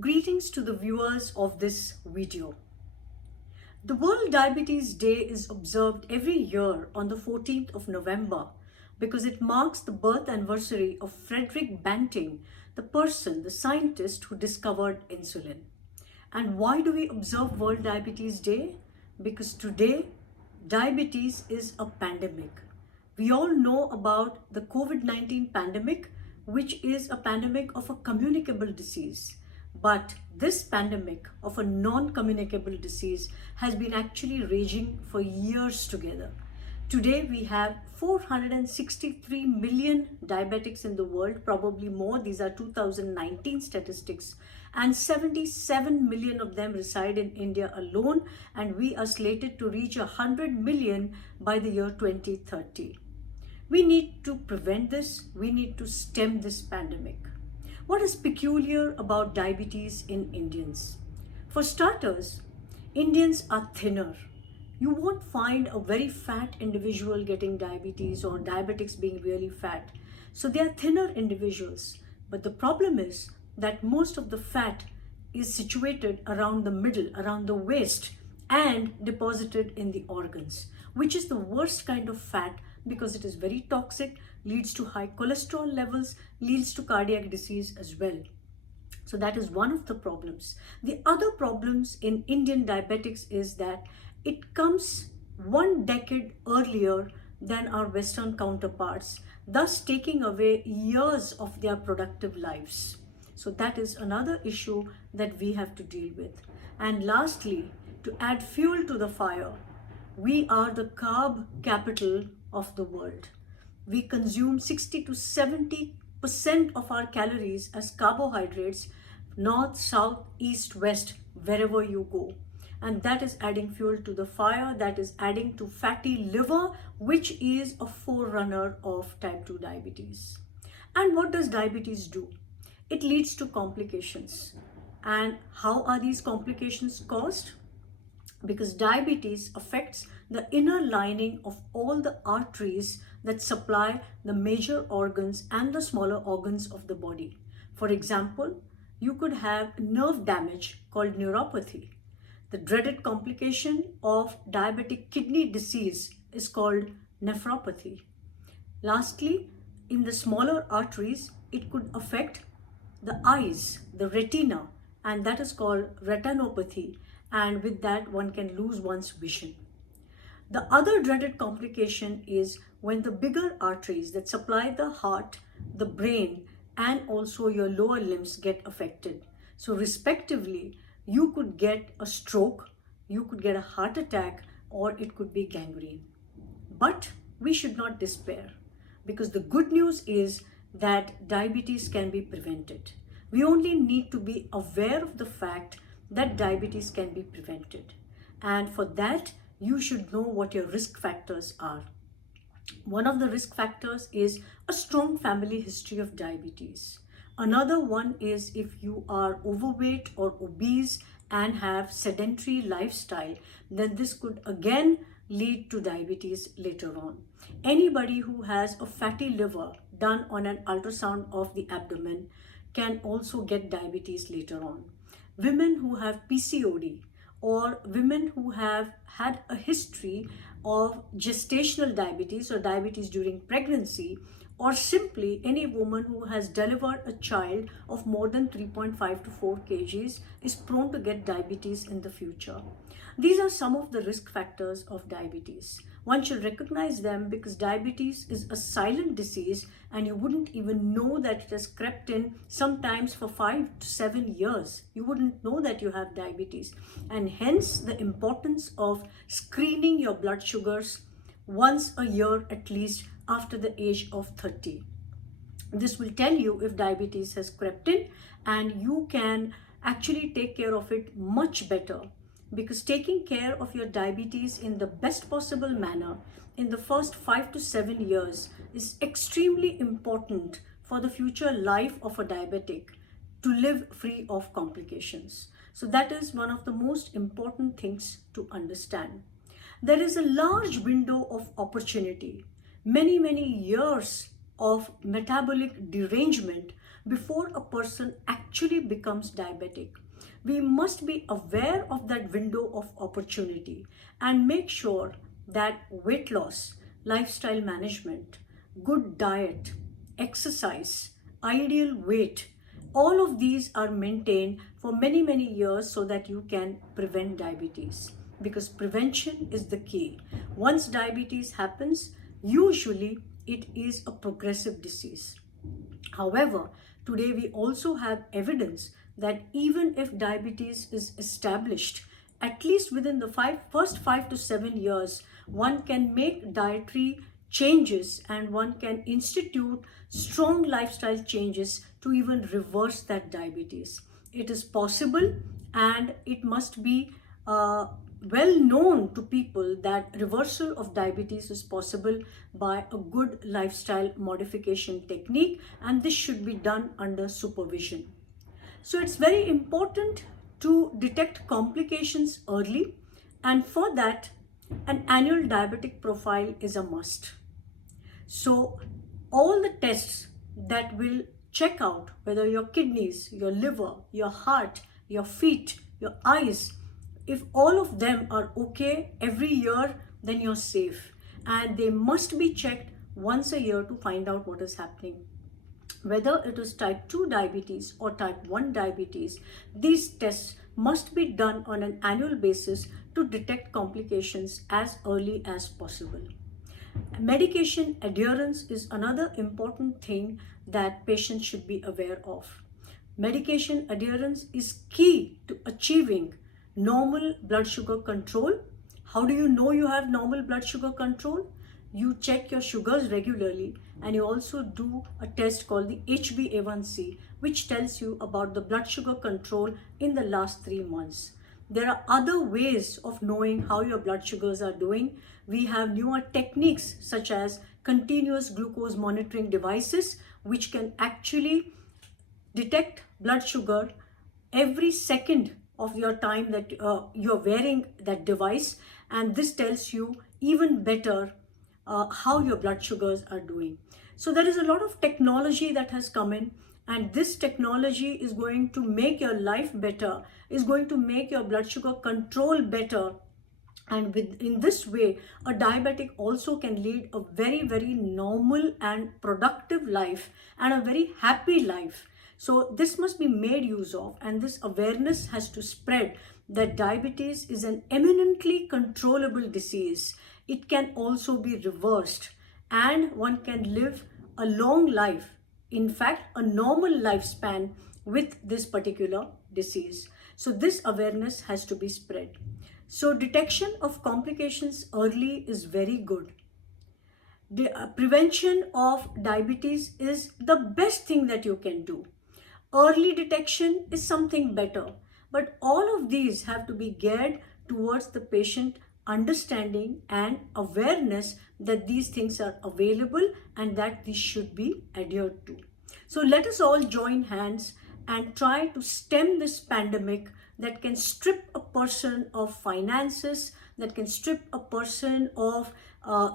Greetings to the viewers of this video. The World Diabetes Day is observed every year on the 14th of November because it marks the birth anniversary of Frederick Banting, the scientist who discovered insulin. And why do we observe World Diabetes Day? Because today, diabetes is a pandemic. We all know about the COVID-19 pandemic, which is a pandemic of a communicable disease. But this pandemic of a non-communicable disease has been actually raging for years together. Today we have 463 million diabetics in the world, probably more. These are 2019 statistics, and 77 million of them reside in India alone, and we are slated to reach 100 million by the year 2030. We need to prevent this. We need to stem this pandemic. What is peculiar about diabetes in Indians? For starters, Indians are thinner. You won't find a very fat individual getting diabetes or diabetics being really fat. So they are thinner individuals. But the problem is that most of the fat is situated around the middle, around the waist, and deposited in the organs, which is the worst kind of fat because it is very toxic, leads to high cholesterol levels, leads to cardiac disease as well. So that is one of the problems. The other problems in Indian diabetics is that it comes 1 decade earlier than our Western counterparts, thus taking away years of their productive lives. So that is another issue that we have to deal with. And lastly, to add fuel to the fire, we are the carb capital of the world. We consume 60 to 70% of our calories as carbohydrates, north, south, east, west, wherever you go. And that is adding fuel to the fire, that is adding to fatty liver, which is a forerunner of type 2 diabetes. And what does diabetes do? It leads to complications. And how are these complications caused? Because diabetes affects the inner lining of all the arteries that supply the major organs and the smaller organs of the body. For example, you could have nerve damage called neuropathy. The dreaded complication of diabetic kidney disease is called nephropathy. Lastly, in the smaller arteries, it could affect the eyes, the retina, and that is called retinopathy. And with that, one can lose one's vision. The other dreaded complication is when the bigger arteries that supply the heart, the brain, and also your lower limbs get affected. So respectively, you could get a stroke, you could get a heart attack, or it could be gangrene. But we should not despair, because the good news is that diabetes can be prevented. We only need to be aware of the fact that diabetes can be prevented. And for that, you should know what your risk factors are. One of the risk factors is a strong family history of diabetes. Another one is if you are overweight or obese and have sedentary lifestyle, then this could again lead to diabetes later on. Anybody who has a fatty liver done on an ultrasound of the abdomen can also get diabetes later on. Women who have PCOD or women who have had a history of gestational diabetes or diabetes during pregnancy, or simply any woman who has delivered a child of more than 3.5 to 4 kgs is prone to get diabetes in the future. These are some of the risk factors of diabetes. One should recognize them because diabetes is a silent disease and you wouldn't even know that it has crept in sometimes for 5 to 7 years. You wouldn't know that you have diabetes, and hence the importance of screening your blood sugars once a year at least after the age of 30. This will tell you if diabetes has crept in, and you can actually take care of it much better, because taking care of your diabetes in the best possible manner in the first 5 to 7 years is extremely important for the future life of a diabetic to live free of complications. So that is one of the most important things to understand. There is a large window of opportunity, many years of metabolic derangement before a person actually becomes diabetic. We must be aware of that window of opportunity and make sure that weight loss, lifestyle management, good diet, exercise, ideal weight, all of these are maintained for many, many years so that you can prevent diabetes. Because prevention is the key. Once diabetes happens, usually it is a progressive disease. However, today we also have evidence that even if diabetes is established, at least within the first 5 to 7 years, one can make dietary changes and one can institute strong lifestyle changes to even reverse that diabetes. It is possible, and it must be well known to people that reversal of diabetes is possible by a good lifestyle modification technique, and this should be done under supervision. So it's very important to detect complications early, and for that an annual diabetic profile is a must. So all the tests that will check out whether your kidneys, your liver, your heart, your feet, your eyes, if all of them are okay every year, then you're safe. And they must be checked once a year to find out what is happening. Whether it is type 2 diabetes or type 1 diabetes, these tests must be done on an annual basis to detect complications as early as possible. Medication adherence is another important thing that patients should be aware of. Medication adherence is key to achieving normal blood sugar control. How do you know you have normal blood sugar control? You check your sugars regularly, and you also do a test called the HbA1c, which tells you about the blood sugar control in the last 3 months. There are other ways of knowing how your blood sugars are doing. We have newer techniques such as continuous glucose monitoring devices, which can actually detect blood sugar every second of your time that you're wearing that device, and this tells you even better how your blood sugars are doing. So there is a lot of technology that has come in, and this technology is going to make your life better, is going to make your blood sugar control better, and in this way a diabetic also can lead a very, very normal and productive life and a very happy life. So this must be made use of, and this awareness has to spread that diabetes is an eminently controllable disease. It can also be reversed, and one can live a long life, in fact a normal lifespan, with this particular disease. So this awareness has to be spread. So detection of complications early is very good. The prevention of diabetes is the best thing that you can do. Early detection is something better, but all of these have to be geared towards the patient understanding and awareness that these things are available and that these should be adhered to. So let us all join hands and try to stem this pandemic that can strip a person of finances, that can strip a person of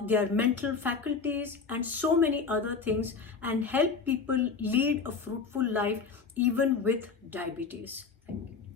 their mental faculties and so many other things, and help people lead a fruitful life even with diabetes. Thank you.